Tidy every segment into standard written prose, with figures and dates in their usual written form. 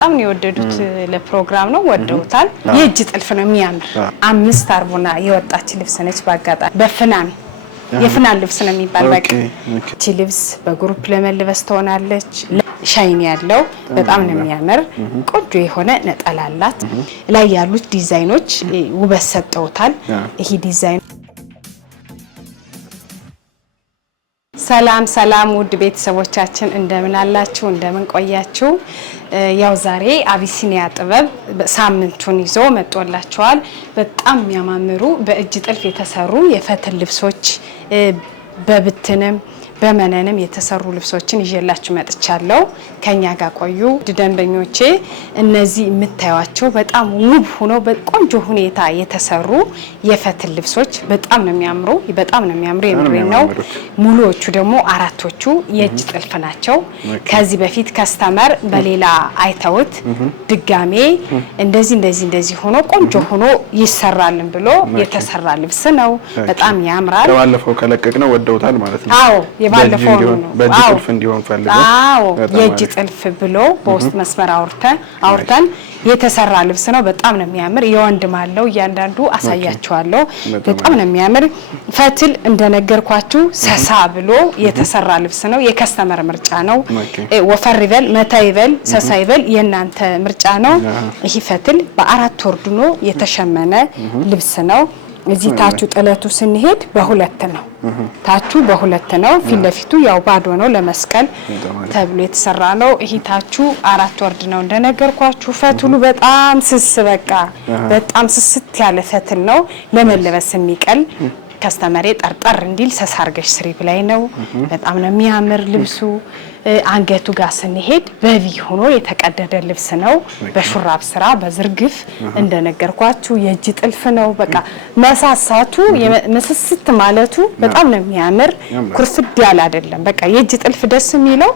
በጣም ነው የወደዱት ለፕሮግራም ነው ወደውታል የእጅ ጥልፍ ነው የሚያምር 5 አርቦና የወጣች ልብስ ነች ባጋጣሚ በፍናን የፍናን ልብስ ነው የሚባል በቃ እቺ ልብስ በግሩፕ ለመልበስ ትሆናለች ሻይን ያለው በጣም ነው የሚያምር ቆንጆ የሆነ ነጠላላት ላይ ያሉት ዲዛይኖች ውበት ሰጠውታል ይሄ ዲዛይን ሰላም ውድ ቤተሰቦቻችን እንደምን አላችሁ እንደምን ቆያችሁ ያው ዛሬ አቢሲኒያ ጥበብ ሳምንቱን ይዞ መጥቶላችኋል በጣም የሚያማምሩ በእጅ ጥልፍ የተሰሩ የፈትል ልብሶች በብትንም በመነንም የተሰሩ ልብሶችን ይዤላችሁ መጥቻለሁ ከኛ ጋር ቆዩ ደንበኞቼ እነዚህ የምታዩዋቸው በጣም ውብ ሆኖ በቆንጆ ሁኔታ የተሰሩ የፈትል ልብሶች በጣም ነው የሚያምሩ የምሬ ነው ሙሉዎቹ ደግሞ አራቶቹ የእጅ ጥልፍ ናቸው ከዚህ በፊት ከስተመር በሌላ አይተውት ድጋሜ እንደዚህ ሆኖ ቆንጆ ሆኖ ይሰራልን ብሎ የተሰራ ልብስ ነው በጣም ያምራል ባለፈው ከለቀቅነው ወደውታል ማለት ነው አዎ ባለፈው በእጅ ጥልፍ እንዲሆን ፈልገው አዎ የእጅ ጥልፍ ብሎ በውስጥ መስመር አውርተን የተሰራ ልብስ ነው በጣም ነው የሚያምር የወንድም አለው እያንዳንዱ አሳያችኋለሁ በጣም ነው የሚያምር ፈትል እንደነገርኳችሁ ሰሳ ብሎ የተሰራ ልብስ ነው የከስተመር ምርጫ ነው ወፈር ይበል መታ ይበል ሰሳ ይበል የናንተ ምርጫ ነው ይሄ ፈትል በአራት ወርድኖ የተሸመነ ልብስ ነው እዚህ ታቹ ጥለቱ ስንሄድ በሁለት ነው ታቹ በሁለት ነው ፊትለፊቱ ያው ባዶ ነው ለመስቀል ተብሎ የተሰራ ነው ይሄ ታቹ አራት ወርድ ነው እንደነገርኳችሁ ፈትሉ በጣም በጣም ስስት ያለ ፈትል ነው ለመለበስ የሚቀል ከስተመሬ ጠርጠር እንዲል ሰሳርገሽ ስሪ ብላይ ነው በጣም ነው የሚያምር ልብሱ አንገቱ ጋር ስንሄድ በቪ ሆኖ የተቀደደ ልብስ ነው በሹራብ ስራ በዝርግፍ እንደነገርኳችሁ የእጅ ጥልፍ ነው በቃ መሳሳቱ መስስት ማለቱ በጣም ነው የሚያምር ኩርፍድ ያለ አይደለም በቃ የእጅ ጥልፍ ደስ የሚለው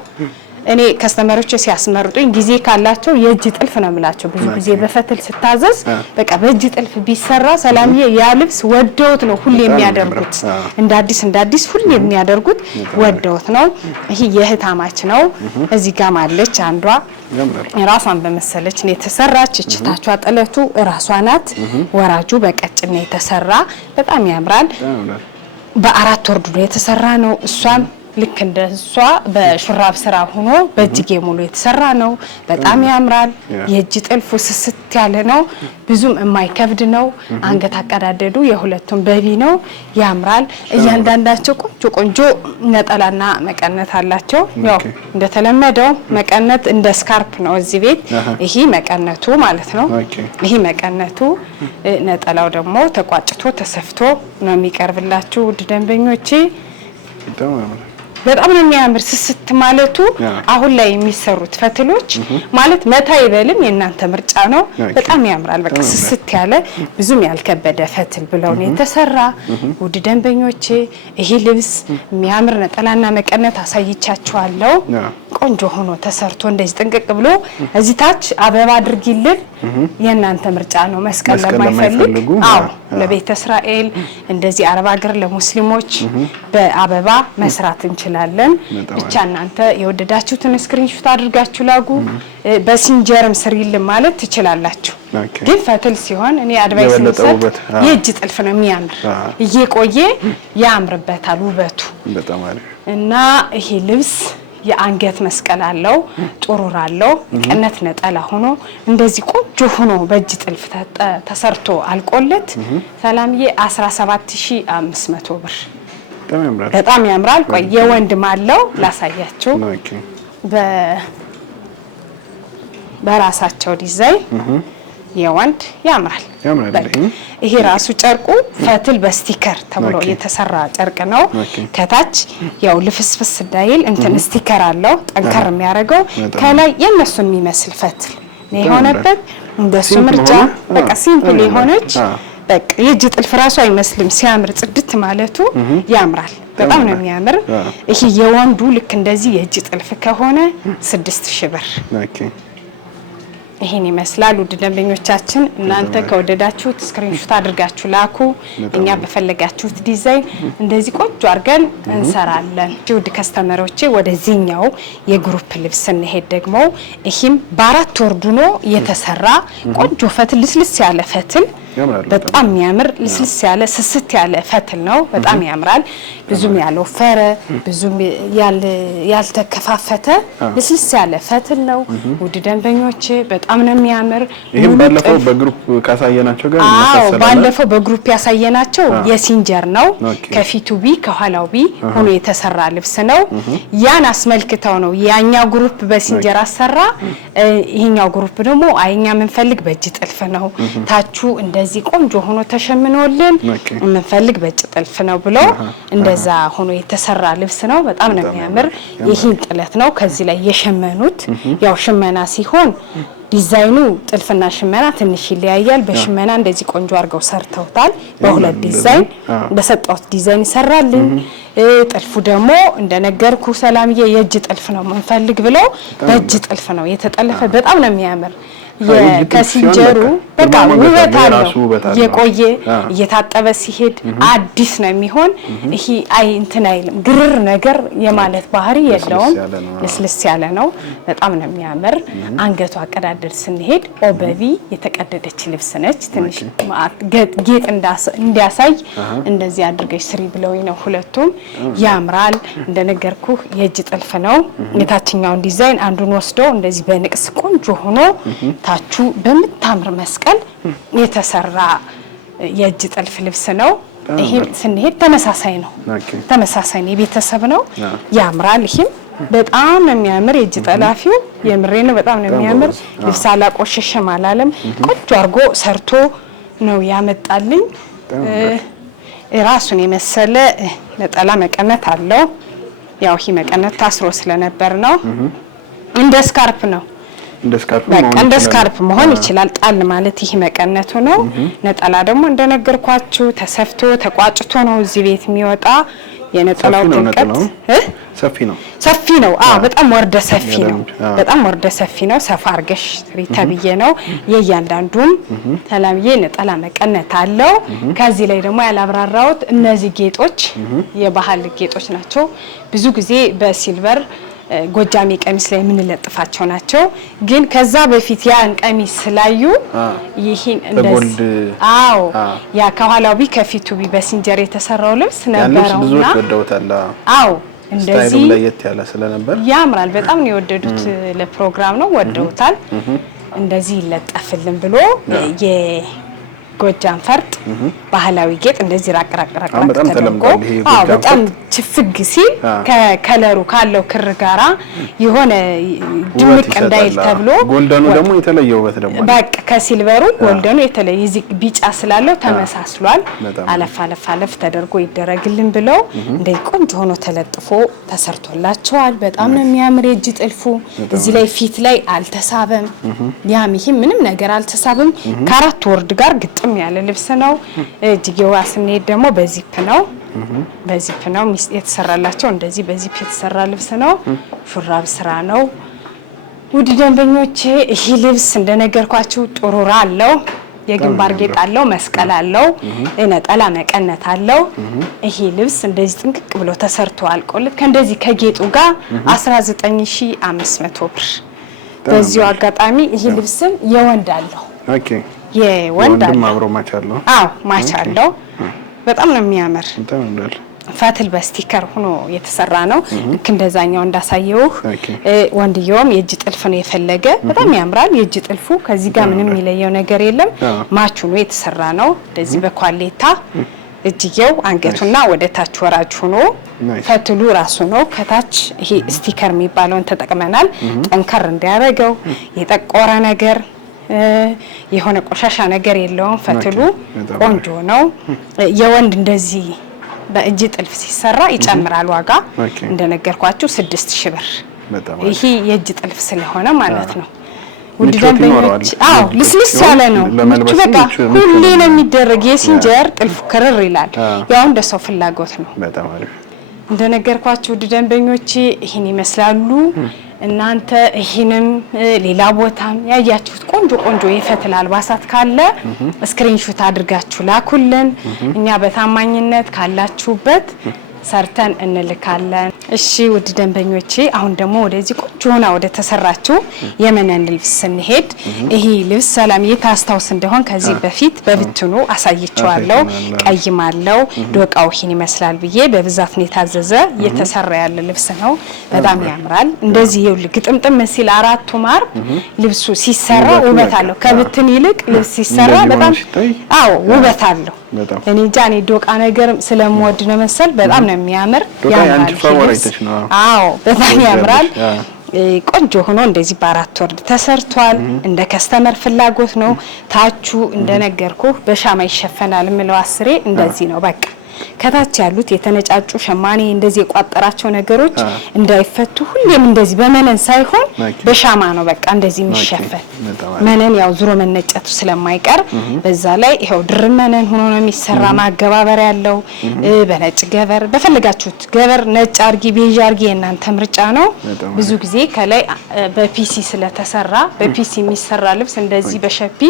እኔ ከስተመሮች ሲያስመርጡኝ ጊዜ ካላቸው የእጅ ጥልፍ ነው የምላቸው ብዙ ጊዜ በፈትል ስታዘዝ በቃ በእጅ ጥልፍ ቢሰራ ሰላምዬ ያ ልብስ ወደውት ነው ሁሌ የሚያደርጉት እንደ አዲስ ሁሌ የሚያደርጉት ወደውት ነው ይሄ የህታማች ነው እዚህ ጋር ማለች አንዷ ራሷን በመሰለች ነው የተሰራች እቺታቿ ጥለቱ ራሷ ናት ወራጁ በቀጭን ነው የተሰራ በጣም ያምራል በአራት ወርዱ ነው የተሰራ ነው እሷም ልክ እንደሷ በሹራብ ስራ ሆኖ በእጅጌ ሙሉ የተሰራ ነው በጣም ያምራል የእጅ ጥልፉ ስስት ያለ ነው ብዙም የማይከብድ ነው አንገት አቀዳደዱ የሁለቱም በቢ ነው ያምራል እያንዳንዳቸው ቆንጆ ነጠላና መቀነት አላቸው ያው እንደተለመደው መቀነት እንደ ስካርፕ ነው እዚህ ቤት ይሄ መቀነቱ ማለት ነው ይሄ መቀነቱ ነጠላው ደግሞ ተቋጭቶ ተሰፍቶ ነው የሚቀርብላችሁ ውድ ደንበኞቼ በጣም ነው የሚያምር ስስት ማለቱ አሁን ላይ የሚሰሩት ፈትሎች ማለት መታ ይበልም የናንተ ምርጫ ነው በጣም ያምራል በቃ ስስት ያለ ብዙም ያልከበደ ፈትል ብለው ነው የተሰራ ውድ ደንበኞቼ ይሄ ልብስ የሚያምር ነጠላና መቀነት አሳይቻችኋለሁ ቆንጆ ሆኖ ተሰርቶ እንደዚህ ጥንቅቅ ብሎ እዚህ ታች አበባ አድርጊልን የናንተ ምርጫ ነው መስቀል ለማይፈልግ አዎ ለቤተ እስራኤል እንደዚህ አረብ ሀገር ለሙስሊሞች በአበባ መስራት እንችላለን ብቻ እናንተ የወደዳችሁትን ስክሪንሾት አድርጋችሁ ላጉ በሲንጀርም ስሪልን ማለት ትችላላችሁ ግን ፈትል ሲሆን እኔ አድቫይስ ልሰጥ የእጅ ጥልፍ ነው የሚያምር እየቆየ ያምርበታል ውበቱ በጣም አሪፍ እና ይሄ ልብስ የአንገት መስቀል አለው ጦሩር አለው ቀነት ነጠላ ሆኖ እንደዚህ ቆንጆ ሆኖ በእጅ ጥልፍ ተሰርቶ አልቆለት ሰላምዬ 17500 ብር በጣም ያምራል ቆይ የወንድም አለው ላሳያችሁ በራሳቸው ዲዛይን የወንድ ያምራል ይሄ ራሱ ጨርቁ ፈትል በስቲከር ተብሎ የተሰራ ጨርቅ ነው ከታች ያው ልፍስፍስ ዳይል እንትን ስቲከር አለው ጠንከር የሚያደርገው ከላይ የነሱን የሚመስል ፈትል ነው የሆነበት እንደሱ ምርጫ በቃ ሲምፕል የሆነች በቃ የእጅ ጥልፍ ራሱ አይመስልም ሲያምር ጽድት ማለቱ ያምራል በጣም ነው የሚያምር ይሄ የወንዱ ልክ እንደዚህ የእጅ ጥልፍ ከሆነ 6000 ብር ይሄን ይመስላል። ውድ ደንበኞቻችን እናንተ ከወደዳችሁት ስክሪንሾት አድርጋችሁ ላኩ። እኛ በፈለጋችሁት ዲዛይን እንደዚህ ቆንጆ አድርገን እንሰራለን። ውድ ከስተመሮቼ ወደዚህኛው የግሩፕ ልብስ እንሄድ ደግሞ ይሄም በአራት ወርዱኖ የተሰራ ቆንጆ ፈትል ልስልስ ያለ ፈትል በጣም የሚያምር ልስልስ ያለ ስስት ያለ ፈትል ነው። በጣም ያምራል። ብዙም ያልወፈረ ብዙም ያልተከፋፈተ ልስልስ ያለ ፈትል ነው። ውድ ደንበኞቼ በጣም ነው የሚያምር። ይሄም ባለፈው በግሩፕ ካሳየናቸው ጋር ይመሳሰላል። ባለፈው በግሩፕ ያሳየናቸው የሲንጀር ነው። ከፊቱ ቢ ከኋላው ቢ ሆኖ የተሰራ ልብስ ነው። ያን አስመልክተው ነው ያኛው ግሩፕ በሲንጀር አሰራ፣ ይሄኛው ግሩፕ ደግሞ አይኛ የምንፈልግ በእጅ ጥልፍ ነው ታቹ እንደዚህ ቆንጆ ሆኖ ተሸምኖልን የምንፈልግ በእጅ ጥልፍ ነው ብሎ እንደዛ ሆኖ የተሰራ ልብስ ነው። በጣም ነው የሚያምር። ይሄን ጥለት ነው ከዚህ ላይ የሸመኑት። ያው ሽመና ሲሆን ዲዛይኑ ጥልፍና ሽመና ትንሽ ይለያያል። በሽመና እንደዚህ ቆንጆ አድርገው ሰርተውታል። በሁለት ዲዛይን በሰጣውት ዲዛይን ይሰራልን። ጥልፉ ደግሞ እንደነገርኩ ሰላምዬ የእጅ ጥልፍ ነው የምንፈልግ ብሎ በእጅ ጥልፍ ነው የተጠለፈ። በጣም ነው የሚያምር። ከሲንጀሩ በቃ ውበት አለው። የቆየ እየታጠበ ሲሄድ አዲስ ነው የሚሆን። ይሄ አይ እንትን አይልም፣ ግርር ነገር የማለት ባህሪ የለውም። ለስለስ ያለ ነው። በጣም ነው የሚያምር። አንገቱ አቀዳደድ ስንሄድ ኦበቪ የተቀደደች ልብስ ነች። ትንሽ ጌጥ እንዲያሳይ እንደዚህ አድርገሽ ስሪ ብለውኝ ነው ሁለቱም። ያምራል። እንደነገርኩ የእጅ ጥልፍ ነው። የታችኛውን ዲዛይን አንዱን ወስደው እንደዚህ በንቅስ ቆንጆ ሆኖ ታቹ በመታምር መስቀል የተሰራ የእጅ ጥልፍ ልብስ ነው። ይሄ ስንሄድ ተመሳሳይ ነው። ተመሳሳይ ነው። የቤተሰብ ነው። ያምራል። ይሄም በጣም የሚያምር የእጅ ጠላፊው የምሬ ነው። በጣም ነው የሚያምር ልብስ። አላቆሸሸም አላለም። ቆንጆ አድርጎ ሰርቶ ነው ያመጣልኝ። ራሱን የመሰለ ነጠላ መቀነት አለው። ያው ይሄ መቀነት ታስሮ ስለነበር ነው። እንደ ስካርፕ ነው። እንደ ስካርፕ መሆን ይችላል። ጣል ማለት ይሄ መቀነቱ ነው። ነጠላ ደግሞ እንደነገርኳችሁ ተሰፍቶ ተቋጭቶ ነው እዚህ ቤት የሚወጣ። የነጠላው ጥልቀት ሰፊ ነው። በጣም ወርደ ሰፊ ነው። በጣም ወርደ ሰፊ ነው። ሰፋ አርገሽ ሪተብዬ ነው። የእያንዳንዱም ሰላምዬ ነጠላ መቀነት አለው። ከዚህ ላይ ደግሞ ያላብራራውት እነዚህ ጌጦች የባህል ጌጦች ናቸው። ብዙ ጊዜ በሲልቨር ጎጃሚ ቀሚስ ላይ የምንለጥፋቸው ናቸው። ግን ከዛ በፊት ያን ቀሚስ ስላዩ ይሄን እንደዚህ ያ ከኋላው ቢ ከፊቱ ቢ በሲንጀር የተሰራው ልብስ ነበርውና እንደዚህ ለየት ያለ ስለነበር ያምራል። በጣም ነው የወደዱት። ለፕሮግራም ነው ወደውታል። እንደዚህ ይለጠፍልን ብሎ የጎጃም ፈርጥ ባህላዊ ጌጥ እንደዚህ ራቅራቅ ተደርጎ በጣም ችፍግ ሲል ከከለሩ ካለው ክር ጋራ የሆነ ድምቅ እንዳይል ተብሎ ጎልደኑ ደግሞ የተለየ ውበት ደግሞ በቃ ከሲልቨሩ ጎልደኑ የተለየ እዚህ ቢጫ ስላለው ተመሳስሏል። አለፍ ተደርጎ ይደረግልን ብለው እንደ ቆንጆ ሆኖ ተለጥፎ ተሰርቶላቸዋል። በጣም ነው የሚያምር የእጅ ጥልፉ። እዚህ ላይ ፊት ላይ አልተሳበም። ያም ይሄ ምንም ነገር አልተሳበም። ከአራት ወርድ ጋር ግጥም ያለ ልብስ ነው። እጅጌው ስንሄድ ደግሞ በዚፕ ነው። በዚፕ ነው የተሰራላቸው። እንደዚህ በዚፕ የተሰራ ልብስ ነው። ሹራብ ስራ ነው። ውድ ደንበኞቼ ይሄ ልብስ እንደነገርኳችሁ ጥሩራ አለው፣ የግንባር ጌጥ አለው፣ መስቀል አለው፣ ነጠላ መቀነት አለው። ይሄ ልብስ እንደዚህ ጥንቅቅ ብሎ ተሰርቶ አልቆለት ከእንደዚህ ከጌጡ ጋር 19500 ብር። በዚሁ አጋጣሚ ይሄ ልብስም የወንድ አለው። የወንድ አብሮ ማች አለው። ማች አለው። በጣም ነው የሚያምር። ፈትል በስቲከር ሆኖ የተሰራ ነው። ልክ እንደዛኛው እንዳሳየው ወንድየውም የእጅ ጥልፍ ነው የፈለገ። በጣም ያምራል የእጅ ጥልፉ። ከዚህ ጋር ምንም የሚለየው ነገር የለም። ማቹ ነው የተሰራ ነው። እንደዚህ በኳሌታ እጅየው አንገቱና ወደ ታች ወራጅ ሆኖ ፈትሉ ራሱ ነው። ከታች ይሄ ስቲከር የሚባለውን ተጠቅመናል። ጠንከር እንዲያደርገው የጠቆረ ነገር የሆነ ቆሻሻ ነገር የለውም። ፈትሉ ቆንጆ ነው። የወንድ እንደዚህ በእጅ ጥልፍ ሲሰራ ይጨምራል ዋጋ። እንደነገርኳችሁ 6000 ብር። ይሄ የእጅ ጥልፍ ስለሆነ ማለት ነው። ውድ ደንበኞች ልስልስ ያለ ነው። በቃ ሁሌ ነው የሚደረግ። የሲንጀር ጥልፍ ክርር ይላል። ያው እንደ ሰው ፍላጎት ነው። እንደነገርኳችሁ ውድ ደንበኞች ይሄን ይመስላሉ። እናንተ ይሄንም ሌላ ቦታም ያያችሁት ቆንጆ የፈትል አልባሳት ካለ ስክሪንሾት አድርጋችሁ ላኩልን። እኛ በታማኝነት ካላችሁበት ሰርተን እንልካለን። እሺ ውድ ደንበኞቼ አሁን ደግሞ ወደዚህ ቆንጆና ወደ ተሰራችሁ የመነን ልብስ ስንሄድ ይሄ ልብስ ሰላም የታስታውስ እንደሆን ከዚህ በፊት በብትኑ አሳይቻለሁ። ቀይም አለው ዶቃው ይሄን ይመስላል ብዬ በብዛት ነው የታዘዘ የተሰራ ያለ ልብስ ነው። በጣም ያምራል። እንደዚህ ይኸውልህ ግጥምጥም ሲል አራቱ ማር ልብሱ ሲሰራ ውበት አለው። ከብትን ይልቅ ልብስ ሲሰራ በጣም ውበት አለው። እኔ ጃኒ ዶቃ ነገር ስለምወድ ነው መሰል በጣም ነው የሚያምር ያምራል። በጣም ያምራል። ቆንጆ ሆኖ እንደዚህ በአራት ወርድ ተሰርቷል። እንደ ከስተመር ፍላጎት ነው። ታቹ እንደነገርኩ በሻማ ይሸፈናል ምለው አስሬ እንደዚህ ነው በቃ ከታች ያሉት የተነጫጩ ሸማኔ እንደዚህ የቋጠራቸው ነገሮች እንዳይፈቱ ሁሌም እንደዚህ በመነን ሳይሆን በሻማ ነው በቃ እንደዚህ የሚሸፈን። መነን ያው ዙሮ መነጨቱ ስለማይቀር በዛ ላይ ይሄው ድርብ መነን ሆኖ ነው የሚሰራ። ማገባበር ያለው በነጭ ገበር በፈልጋችሁት ገበር ነጭ አርጊ ቤዥ አርጊ የእናንተ ምርጫ ነው። ብዙ ጊዜ ከላይ በፒሲ ስለተሰራ በፒሲ የሚሰራ ልብስ እንደዚህ በሸፒ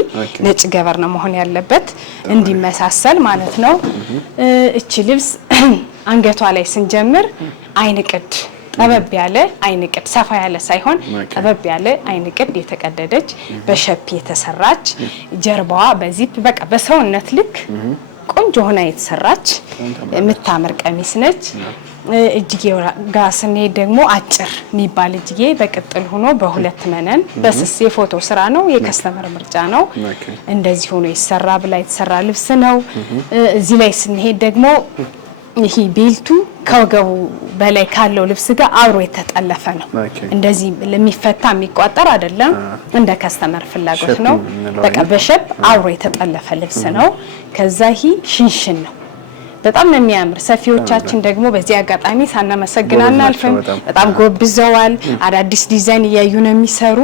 ነጭ ገበር ነው መሆን ያለበት እንዲመሳሰል ማለት ነው። እቺ ልብስ አንገቷ ላይ ስንጀምር አይንቅድ ጠበብ ያለ አይንቅድ ሰፋ ያለ ሳይሆን ጠበብ ያለ አይንቅድ የተቀደደች በሸፒ የተሰራች ጀርባዋ በዚፕ በቃ በሰውነት ልክ ቆንጆ ሆና የተሰራች የምታምር ቀሚስ ነች። እጅጌው ጋር ስንሄድ ደግሞ አጭር የሚባል እጅጌ በቅጥል ሆኖ በሁለት መነን በስስ የፎቶ ስራ ነው የከስተመር ምርጫ ነው። እንደዚህ ሆኖ ይሰራ ብላ የተሰራ ልብስ ነው። እዚህ ላይ ስንሄድ ደግሞ ይሄ ቤልቱ ከወገቡ በላይ ካለው ልብስ ጋር አብሮ የተጠለፈ ነው። እንደዚህ ለሚፈታ የሚቋጠር አይደለም። እንደ ከስተመር ፍላጎት ነው። በቃ በሸብ አብሮ የተጠለፈ ልብስ ነው። ከዛ ይሄ ሽንሽን ነው። በጣም ነው የሚያምር። ሰፊዎቻችን ደግሞ በዚህ አጋጣሚ ሳናመሰግናና አልፈን በጣም ጎብዘዋል። አዳዲስ ዲዛይን እያዩ ነው የሚሰሩ።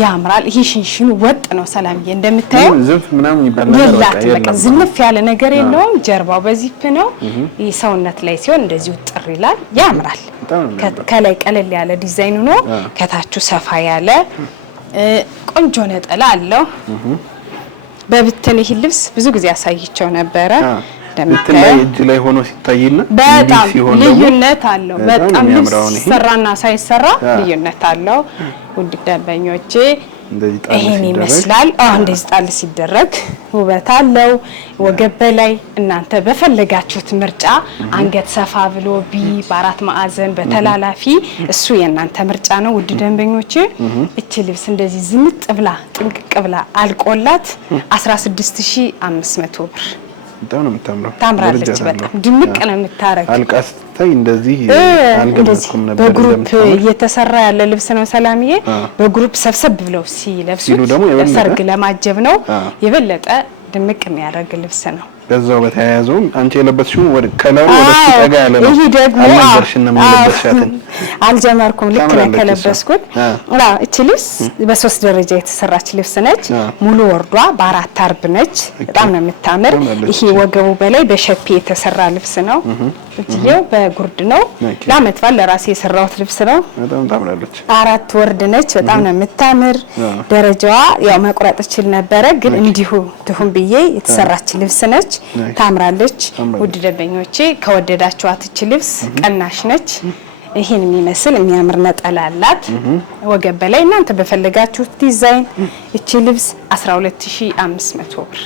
ያምራል። ይሄ ሽንሽኑ ወጥ ነው ሰላምዬ እንደምታየው ዝንፍ ምናምን ይባላል። በቃ ዝንፍ ያለ ነገር የለውም። ጀርባው በዚፕ ነው። ይሄ ሰውነት ላይ ሲሆን እንደዚህ ውጥር ይላል። ያምራል። ከላይ ቀለል ያለ ዲዛይን ነው። ከታቹ ሰፋ ያለ ቆንጆ ነጠላ አለው። በብትን ይሄ ልብስ ብዙ ጊዜ አሳይቸው ነበረ። በተለይ እጅ ላይ ሆኖ ሲታይና በጣም ልዩነት አለው። በጣም ልብስ ሰራና ሳይሰራ ልዩነት አለው። ውድ ደንበኞቼ ይሄን ይመስላል። እንደዚህ ጣል ሲደረግ ውበት አለው። ወገብ ላይ እናንተ በፈለጋችሁት ምርጫ አንገት ሰፋ ብሎ በአራት ማዕዘን በተላላፊ እሱ የእናንተ ምርጫ ነው። ውድ ደንበኞቼ እቺ ልብስ እንደዚህ ዝንጥ ብላ ጥንቅቅ ብላ አልቆላት 16500 ብር በጣም ነው የምታምረው። ታምራለች። በጣም ድምቅ ነው የምታረግ። አልቃስታይ እንደዚህ አልገመኩም ነበር። በግሩፕ እየተሰራ ያለ ልብስ ነው ሰላምዬ። በግሩፕ ሰብሰብ ብለው ሲለብሱት ሰርግ ለማጀብ ነው የበለጠ ድምቅ የሚያደርግ ልብስ ነው። በዛው በተያያዘው አንቺ የለበስሽው ወደ ከለሩ ወደ ሲጠጋ ያለ ነው። ይሄ ደግሞ አልጀመርኩም ልክ ነው ከለበስኩት። እቺ ልብስ በሶስት ደረጃ የተሰራች ልብስ ነች። ሙሉ ወርዷ በአራት አርብ ነች። በጣም ነው የምታምር። ይሄ ወገቡ በላይ በሸፒ የተሰራ ልብስ ነው። እጅየው በጉርድ ነው። ለአመት በዓል ለራሴ የሰራሁት ልብስ ነው። በጣም ታምራለች። አራት ወርድ ነች። በጣም ነው የምታምር። ደረጃዋ ያው መቁረጥ እችል ነበረ ግን እንዲሁ ትሁን ብዬ የተሰራች ልብስ ነች። ታምራለች። ውድ ደንበኞቼ ከወደዳችኋት እቺ ልብስ ቀናሽ ነች። ይሄን የሚመስል የሚያምር ነጠላ አላት። ወገብ በላይ እናንተ በፈለጋችሁት ዲዛይን እቺ ልብስ 12500 ብር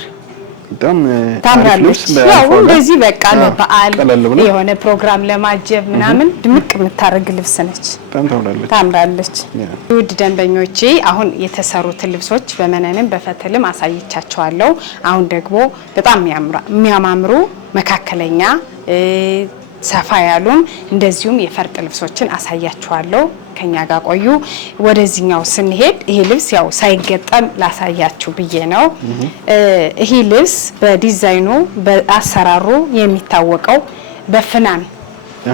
በጣም ታምራለች። ያው እንደዚህ በቃ ለበዓል የሆነ ፕሮግራም ለማጀብ ምናምን ድምቅ የምታረግ ልብስ ነች። ታምራለች። ውድ ደንበኞቼ አሁን የተሰሩት ልብሶች በመነንም በፈትልም አሳይቻቸዋለሁ። አሁን ደግሞ በጣም የሚያማምሩ መካከለኛ ሰፋ ያሉን እንደዚሁም የፈርጥ ልብሶችን አሳያችኋለሁ። ከኛ ጋር ቆዩ። ወደዚህኛው ስንሄድ ይሄ ልብስ ያው ሳይገጠም ላሳያችሁ ብዬ ነው። ይሄ ልብስ በዲዛይኑ በአሰራሩ የሚታወቀው በፍናን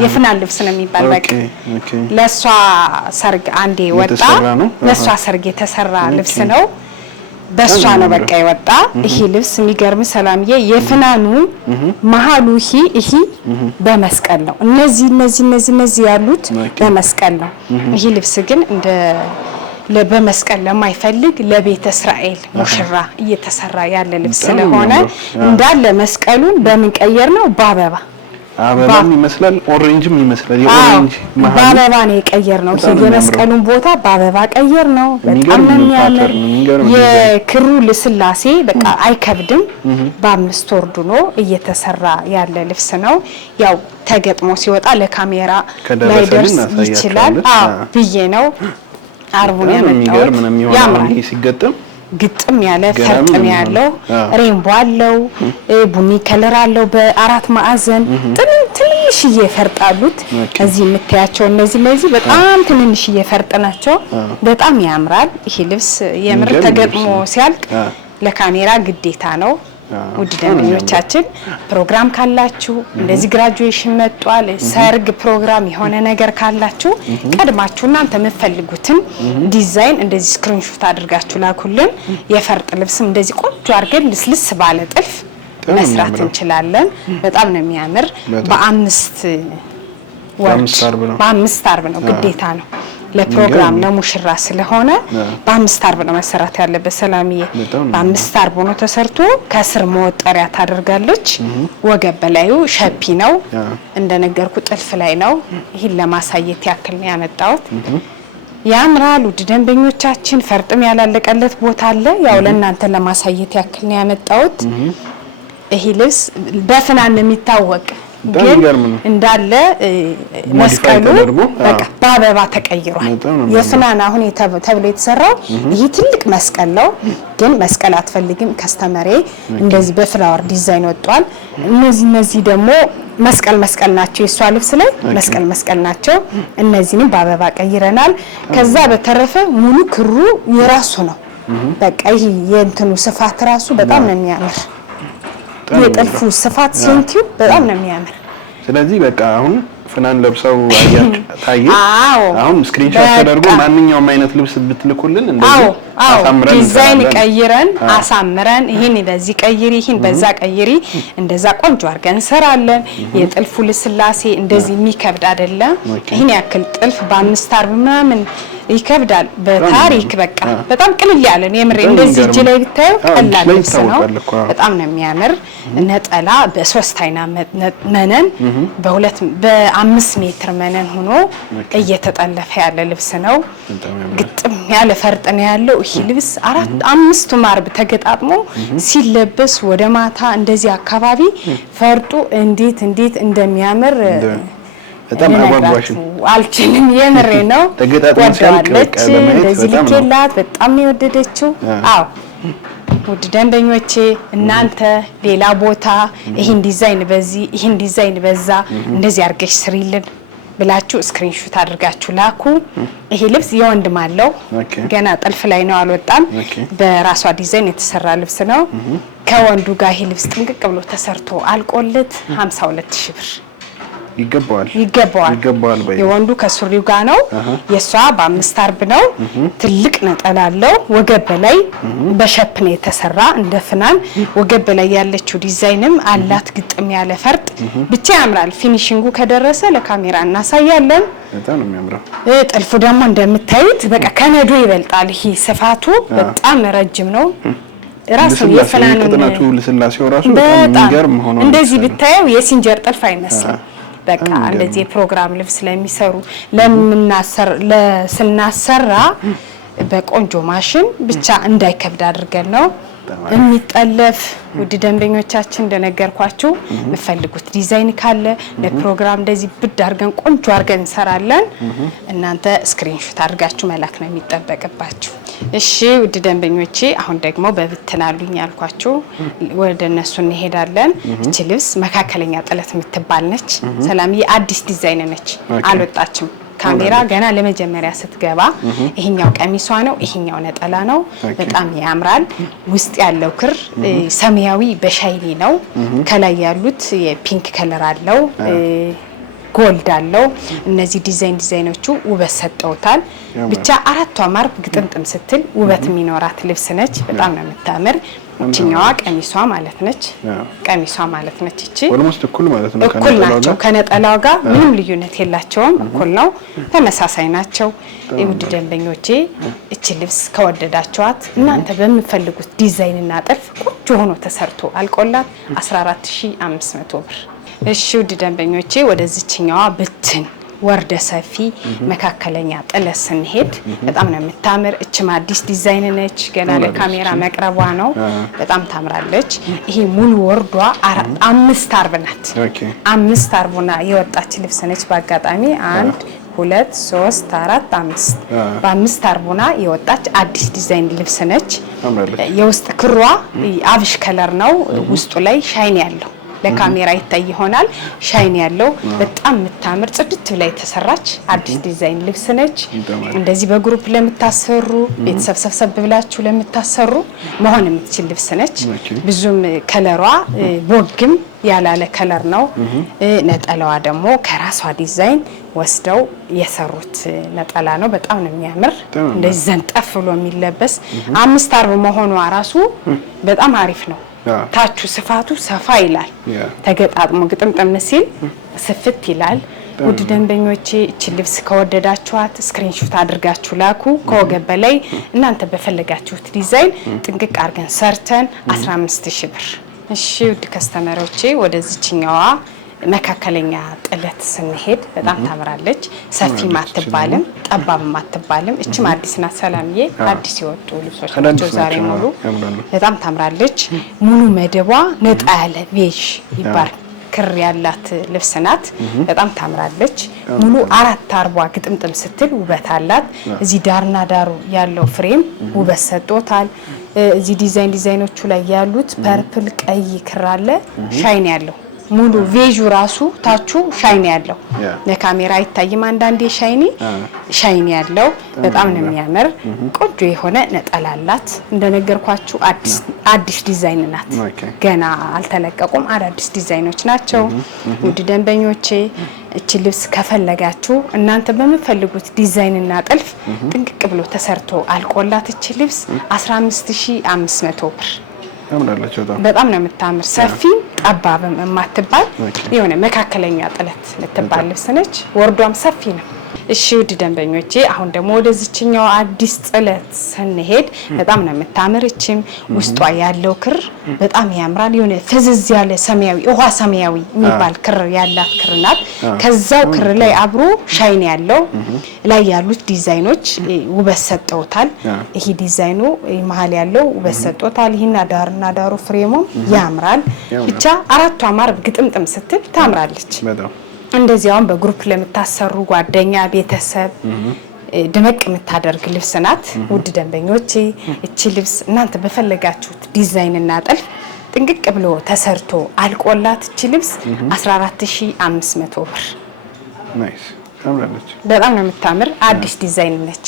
የፍናን ልብስ ነው የሚባል። በቃ ለሷ ሰርግ አንዴ ወጣ ለሷ ሰርግ የተሰራ ልብስ ነው። በሷ ነው በቃ የወጣ ይሄ ልብስ የሚገርም ሰላምዬ የፍናኑ መሃሉ ይሄ በመስቀል ነው እነዚህ ያሉት በመስቀል ነው ይሄ ልብስ ግን እንደ በመስቀል ለማይፈልግ ለቤተ እስራኤል ሙሽራ እየተሰራ ያለ ልብስ ስለሆነ እንዳለ መስቀሉን በምን ቀየር ነው በአበባ አበባም ይመስላል ኦሬንጅም ይመስላል የኦሬንጅ በአበባ ነው የቀየር ነው የመስቀሉን ቦታ በአበባ ቀየር ነው በጣም የሚያምር የክሩ ልስላሴ በቃ አይከብድም በ5 ወርዱ ነው እየተሰራ ያለ ልብስ ነው ያው ተገጥሞ ሲወጣ ለካሜራ ላይ ደርስ ይችላል ብዬ ነው አርቡን ያመጣው ያምራል ሲገጠም ግጥም ያለ ፈርጥም ያለው ሬንቦ አለው ቡኒ ከለር አለው በአራት ማዕዘን ትንሽ እየፈርጣሉት እዚህ የምታያቸው እነዚህ በጣም ትንሽ እየፈርጥ ናቸው በጣም ያምራል ይሄ ልብስ የምር ተገጥሞ ሲያልቅ ለካሜራ ግዴታ ነው ውድ ደንበኞቻችን ፕሮግራም ካላችሁ እንደዚህ ግራጁዌሽን መጥቷል ሰርግ ፕሮግራም የሆነ ነገር ካላችሁ ቀድማችሁ እናንተ የምትፈልጉትን ዲዛይን እንደዚህ ስክሪንሾት አድርጋችሁ ላኩልን የፈርጥ ልብስም እንደዚህ ቆንጆ አድርገን ልስልስ ባለ ጥልፍ መስራት እንችላለን በጣም ነው የሚያምር በ5 አርብ ነው ግዴታ ነው ለፕሮግራም ለሙሽራ ስለሆነ በ5 አርብ ነው መሰራት ያለበት ሰላምዬ በ5 አርብ ነው ተሰርቶ ከስር መወጠሪያ ታደርጋለች ወገብ በላዩ ሸፒ ነው እንደነገርኩ ጥልፍ ላይ ነው ይሄን ለማሳየት ያክል ነው ያመጣሁት ያምራል ውድ ደንበኞቻችን ፈርጥም ያላለቀለት ቦታ አለ ያው ለእናንተ ለማሳየት ያክል ነው ያመጣሁት ይሄ ልብስ በፍናን የሚታወቅ ግን እንዳለ መስቀሉ በቃ በአበባ ተቀይሯል የፍናን አሁን ተብሎ የተሰራው ይሄ ትልቅ መስቀል ነው ግን መስቀል አትፈልግም ከስተመሬ እንደዚህ በፍላወር ዲዛይን ወጥቷል እነዚህ ደግሞ መስቀል ናቸው የሷ ልብስ ላይ መስቀል ናቸው እነዚህንም በአበባ ቀይረናል ከዛ በተረፈ ሙሉ ክሩ የራሱ ነው በቃ ይሄ የእንትኑ ስፋት ራሱ በጣም ነው የሚያምር የጥልፉ ስፋት ሴንቲው በጣም ነው የሚያምር ስለዚህ በቃ አሁን ፍናን ለብሰው ታየ አሁን ስክሪንሾት ተደርጎ ማንኛውም አይነት ልብስ ብትልኩልን እንደዚህ አሳምረን ዲዛይን ቀይረን አሳምረን ይሄን በዚህ ቀይሪ ይሄን በዛ ቀይሪ እንደዛ ቆንጆ አድርገን እንሰራለን የጥልፉ ልስላሴ እንደዚህ የሚከብድ አይደለም ይሄን ያክል ጥልፍ በ5 አርብ ምናምን ይከብዳል በታሪክ በቃ በጣም ቅልል ያለ ነው የምር እንደዚህ እጅ ላይ ብታዩ ቀላል ልብስ ነው በጣም ነው የሚያምር ነጠላ በ3 አይና መነን በ5 ሜትር መነን ሆኖ እየተጠለፈ ያለ ልብስ ነው ግጥም ያለ ፈርጥ ነው ያለው ይሄ ልብስ 5 ማርብ ተገጣጥሞ ሲለበስ ወደ ማታ እንደዚህ አካባቢ ፈርጡ እንዴት እንደሚያምር በጣም አጓጓሽ አልችልም የምሬ ነው ተገጣጥሞች እንደዚህ ልኬላት በጣም የወደደችው ውድ ደንበኞቼ እናንተ ሌላ ቦታ ይሄን ዲዛይን በዚህ ይሄን ዲዛይን በዛ እንደዚህ አርገሽ ስሪልን ብላችሁ ስክሪንሾት አድርጋችሁ ላኩ ይሄ ልብስ የወንድም አለው ገና ጥልፍ ላይ ነው አልወጣም በራሷ ዲዛይን የተሰራ ልብስ ነው ከወንዱ ጋር ይሄ ልብስ ጥንቅቅ ብሎ ተሰርቶ አልቆለት 52000 ብር ይገባዋል የወንዱ ከሱሪው ጋር ነው የሷ በ5 አርብ ነው ትልቅ ነጠላ አለው ወገብ ላይ በሸፕ ነው የተሰራ እንደ ፍናን ወገብ ላይ ያለችው ዲዛይንም አላት ግጥም ያለ ፈርጥ ብቻ ያምራል ፊኒሺንጉ ከደረሰ ለካሜራ እናሳያለን በጣም ነው የሚያምረው ጥልፉ ደግሞ እንደምታዩት በቃ ከነዱ ይበልጣል ይሄ ስፋቱ በጣም ረጅም ነው ራሱ የፍናን ቅጥነቱ ልስላሴው ራሱ በጣም የሚገርም ሆኖ እንደዚህ ብታየው የሲንጀር ጥልፍ አይመስልም በቃ እንደዚህ ፕሮግራም ልብስ ለሚሰሩ ስናሰራ በቆንጆ ማሽን ብቻ እንዳይከብድ አድርገን ነው የሚጠለፍ ውድ ደንበኞቻችን እንደነገርኳችሁ የምፈልጉት ዲዛይን ካለ ለፕሮግራም እንደዚህ ብድ አድርገን ቆንጆ አድርገን እንሰራለን እናንተ ስክሪንሾት አድርጋችሁ መላክ ነው የሚጠበቅባችሁ እሺ ውድ ደንበኞቼ አሁን ደግሞ በብትናሉኝ ያልኳችሁ ወደ እነሱ እንሄዳለን እቺ ልብስ መካከለኛ ጥለት የምትባል ነች ሰላምዬ አዲስ ዲዛይን ነች አልወጣችም ካሜራ ገና ለመጀመሪያ ስትገባ ይሄኛው ቀሚሷ ነው ይሄኛው ነጠላ ነው በጣም ያምራል ውስጥ ያለው ክር ሰማያዊ በሻይኒ ነው ከላይ ያሉት የፒንክ ከለር አለው ጎልድ አለው። እነዚህ ዲዛይኖቹ ውበት ሰጠውታል። ብቻ አራቷ ማርብ ግጥምጥም ስትል ውበት የሚኖራት ልብስ ነች። በጣም ነው የምታምር። እቺኛዋ ቀሚሷ ማለት ነች። እቺ ኦልሞስት እኩል ማለት ነው። እኩል ናቸው ከነጠላው ጋር ምንም ልዩነት የላቸውም። እኩል ነው፣ ተመሳሳይ ናቸው። ውድ ደንበኞቼ እቺ ልብስ ከወደዳችኋት እናንተ በሚፈልጉት ዲዛይንና ጥልፍ ቆንጆ ሆኖ ተሰርቶ አልቆላት 14500 ብር። እሺ ውድ ደንበኞቼ ወደዚህኛዋ ብትን ወርደ ሰፊ መካከለኛ ጥለት ስንሄድ በጣም ነው የምታምር። እችም አዲስ ዲዛይን ነች። ገና ለካሜራ መቅረቧ ነው። በጣም ታምራለች። ይሄ ሙሉ ወርዷ 5 አርብ ናት። 5 አርቡና የወጣች ልብስ ነች። በአጋጣሚ 1 2 3 4 5 በ5 አርቡና የወጣች አዲስ ዲዛይን ልብስ ነች። የውስጥ ክሯ አብሽ ከለር ነው። ውስጡ ላይ ሻይን ያለው ለካሜራ ይታይ ይሆናል። ሻይን ያለው በጣም የምታምር ጽድት ብላ የተሰራች አዲስ ዲዛይን ልብስ ነች። እንደዚህ በግሩፕ ለምታሰሩ ቤተሰብ ሰብሰብ ብላችሁ ለምታሰሩ መሆን የምትችል ልብስ ነች። ብዙም ከለሯ ቦግም ያላለ ከለር ነው። ነጠላዋ ደግሞ ከራሷ ዲዛይን ወስደው የሰሩት ነጠላ ነው። በጣም ነው የሚያምር። እንደዚህ ዘንጠፍ ብሎ የሚለበስ 5 አርብ መሆኗ ራሱ በጣም አሪፍ ነው። ታቹ ስፋቱ ሰፋ ይላል። ተገጣጥሞ ግጥምጥም ሲል ስፍት ይላል። ውድ ደንበኞቼ እቺ ልብስ ከወደዳችኋት ስክሪንሾት አድርጋችሁ ላኩ። ከወገብ በላይ እናንተ በፈለጋችሁት ዲዛይን ጥንቅቅ አድርገን ሰርተን 15000 ብር። እሺ ውድ ከስተመሮቼ ወደዚህኛዋ መካከለኛ ጥለት ስንሄድ በጣም ታምራለች። ሰፊ ማትባልም ጠባብ ማትባልም። እቺም አዲስ ናት። ሰላምዬ አዲስ የወጡ ልብሶች ናቸው። ዛሬ ሙሉ በጣም ታምራለች። ሙሉ መደቧ ነጣ ያለ ቤዥ ይባል ክር ያላት ልብስ ናት። በጣም ታምራለች። ሙሉ 4 አርቧ ግጥምጥም ስትል ውበት አላት። እዚህ ዳርና ዳሩ ያለው ፍሬም ውበት ሰጥቶታል። እዚህ ዲዛይኖቹ ላይ ያሉት ፐርፕል ቀይ ክር አለ ሻይን ያለው ሙሉ ቬጁ ራሱ ታቹ ሻይን ያለው ለካሜራ አይታይም። አንዳንዴ ሻይን ያለው በጣም ነው የሚያምር። ቆንጆ የሆነ ነጠላ አላት። እንደነገርኳችሁ አዲስ ዲዛይን ናት። ገና አልተለቀቁም። አዳዲስ ዲዛይኖች ናቸው። ውድ ደንበኞቼ እቺ ልብስ ከፈለጋችሁ እናንተ በመፈልጉት ዲዛይንና ጥልፍ ጥንቅቅ ብሎ ተሰርቶ አልቆላት እቺ ልብስ 15500 ብር። በጣም ነው የምታምር። ሰፊ ጠባብም የማትባል የሆነ መካከለኛ ጥለት የምትባል ልብስ ነች። ወርዷም ሰፊ ነው። እሺ ውድ ደንበኞቼ አሁን ደግሞ ወደዚህኛው አዲስ ጥለት ስንሄድ በጣም ነው የምታምር። እቺም ውስጧ ያለው ክር በጣም ያምራል። የሆነ ፍዝዝ ያለ ሰማያዊ ውሃ ሰማያዊ የሚባል ክር ያላት ክር ናት። ከዛው ክር ላይ አብሮ ሻይን ያለው ላይ ያሉት ዲዛይኖች ውበት ሰጠውታል። ይሄ ዲዛይኑ መሀል ያለው ውበት ሰጠውታል። ይሄና ዳርና ዳሩ ፍሬሙ ያምራል። ብቻ አራቷ ማርብ ግጥምጥም ስትል ታምራለች። እንደዚያውም በግሩፕ ለምታሰሩ ጓደኛ ቤተሰብ ደመቅ የምታደርግ ልብስ ናት። ውድ ደንበኞቼ እቺ ልብስ እናንተ በፈለጋችሁት ዲዛይንና ጥልፍ ጥንቅቅ ብሎ ተሰርቶ አልቆላት እቺ ልብስ 14500 ብር። ናይስ ታምራለች። በጣም ነው የምታምር። አዲስ ዲዛይን ነች።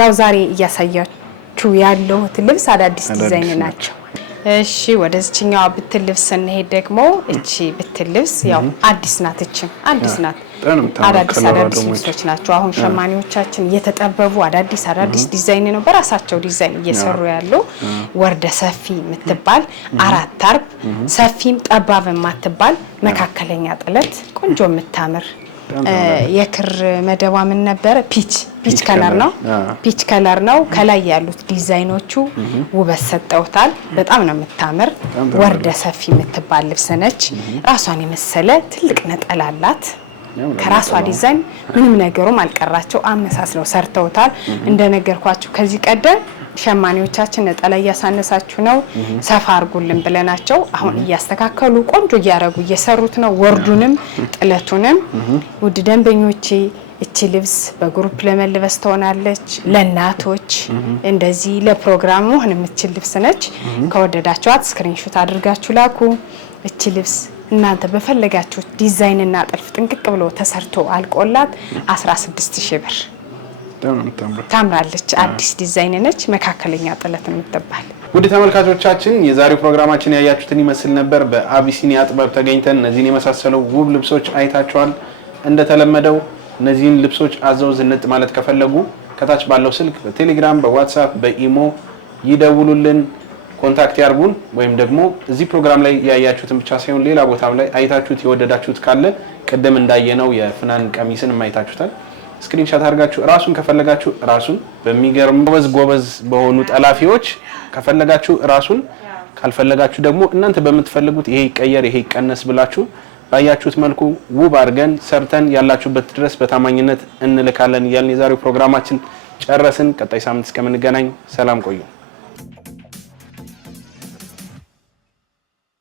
ያው ዛሬ እያሳያችሁ ያለው ልብስ አዳዲስ ዲዛይን ናቸው። እሺ ወደዚህኛው ብትል ልብስ ስንሄድ ደግሞ እቺ ብትል ልብስ ያው አዲስ ናት። እቺም አዲስ ናት። አዳዲስ ልብሶች ናቸው። አሁን ሸማኔዎቻችን እየተጠበቡ አዳዲስ ዲዛይን ነው በራሳቸው ዲዛይን እየሰሩ ያለው። ወርደ ሰፊ የምትባል 4 አርብ ሰፊም ጠባብ የማትባል መካከለኛ ጥለት ቆንጆ የምታምር የክር መደቧ ምን ነበረ? ፒች ከለር ነው። ፒች ከለር ነው። ከላይ ያሉት ዲዛይኖቹ ውበት ሰጠውታል። በጣም ነው የምታምር። ወርደ ሰፊ የምትባል ልብስ ነች። ራሷን የመሰለ ትልቅ ነጠላ አላት። ከራሷ ዲዛይን ምንም ነገሩም አልቀራቸው አመሳስለው ሰርተውታል። እንደነገርኳችሁ ከዚህ ቀደም ሸማኔዎቻችን ነጠላ እያሳነሳችሁ ነው ሰፋ አርጉልን ብለናቸው አሁን እያስተካከሉ ቆንጆ እያረጉ እየሰሩት ነው። ወርዱንም ጥለቱንም ውድ ደንበኞቼ እቺ ልብስ በግሩፕ ለመልበስ ትሆናለች። ለእናቶች እንደዚህ ለፕሮግራም መሆን የምትችል ልብስ ነች። ከወደዳችኋት ስክሪንሾት አድርጋችሁ ላኩ። እቺ ልብስ እናንተ በፈለጋችሁት ዲዛይንና ጥልፍ ጥንቅቅ ብሎ ተሰርቶ አልቆላት 16000 ብር ታምራለች። አዲስ ዲዛይን ነች። መካከለኛ ጥለት የምትባል። ውድ ተመልካቾቻችን የዛሬው ፕሮግራማችን ያያችሁትን ይመስል ነበር። በአቢሲኒያ ጥበብ ተገኝተን እነዚህን የመሳሰሉ ውብ ልብሶች አይታችኋል። እንደተለመደው እነዚህን ልብሶች አዘው ዝንጥ ማለት ከፈለጉ ከታች ባለው ስልክ በቴሌግራም በዋትስአፕ በኢሞ ይደውሉልን ኮንታክት ያርጉን ወይም ደግሞ እዚህ ፕሮግራም ላይ ያያችሁትን ብቻ ሳይሆን ሌላ ቦታም ላይ አይታችሁት የወደዳችሁት ካለ ቀደም እንዳየነው የፍናን ቀሚስን ማይታችሁታል ስክሪንሻት አድርጋችሁ ራሱን ከፈለጋችሁ ራሱን በሚገርም ጎበዝ በሆኑ ጠላፊዎች ከፈለጋችሁ ራሱን ካልፈለጋችሁ ደግሞ እናንተ በመትፈልጉት ይሄ ይቀየር ይሄ ይቀነስ ብላችሁ ባያችሁት መልኩ ውብ አድርገን ሰርተን ያላችሁበት ድረስ በታማኝነት እንልካለን። ያልን የዛሬው ፕሮግራማችን ጨረስን። ቀጣይ ሳምንት እስከምንገናኝ ሰላም ቆዩ።